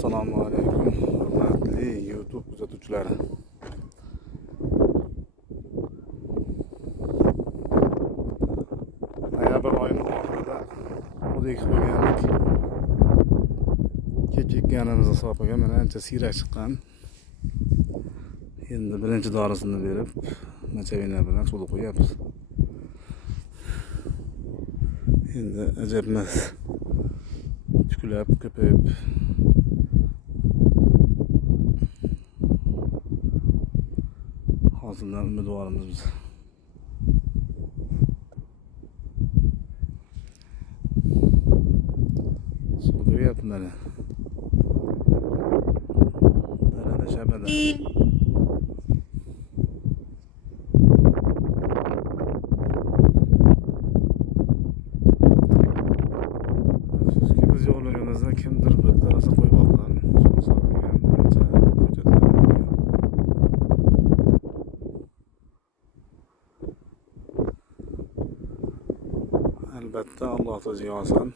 Assalomu alaykum, hurmatli YouTube kuzatuvchilari. Noyabr oyining oxirida o'dik qo'ygandik. Kechikkanimiz hisobiga mana ancha siyrak chiqqan. Endi birinchi dorisini berib, machavina bilan suvda qo'yapmiz. Endi ajab emas. Tiklab, ko'payib hosildan umidvorimiz biz. Suv ko'ryapti mana. Darada shabada. Biz yo'qligimizda kimdir bir tarasa qo'yib olgan. Shuni so'ragan, ancha hujjatlar bo'lgan. Albatta Alloh o'ziga oson.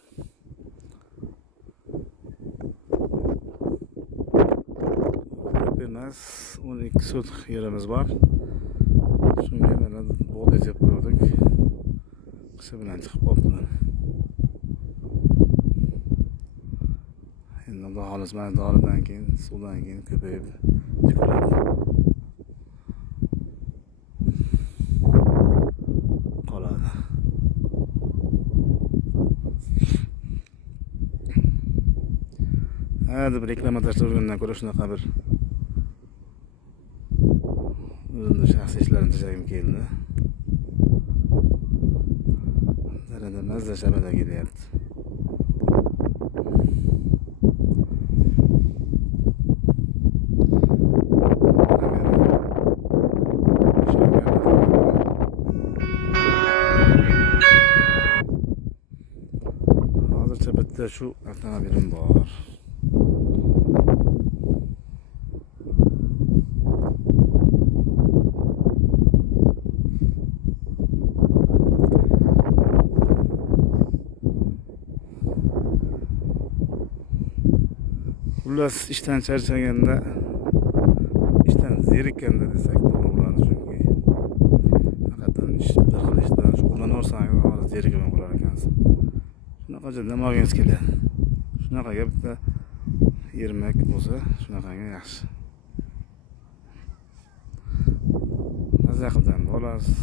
Ko'p emas, 12 sotix yerimiz bor. Shunga mana bug'doy deb qo'ydik. Qishi bilan chiqib qolibdi. Endi xudo xohlasa mana doridan keyin, suvdan keyin ko'payib tiklab qoladi. Hadi bir reklama tashlab yurgandan ko'ra shunaqa bir o'zimning shaxsiy ishlarimni tashlagim keldi. Darada mazza shabada kelyapti. Hozircha bitta shu avtomobilim bor. Xullas ishdan charchaganda, ishdan zerikkanda desak to'g'ri bo'ladi, chunki faqatdan bir xil ish bilan shug'ullanaversangiz hozir zerikmay qolar ekansiz. Shunaqa dam olgingiz keladi. Shunaqaga bitta yermak bo'lsa, shunaqangi yaxshi. Mazza qilib olasiz.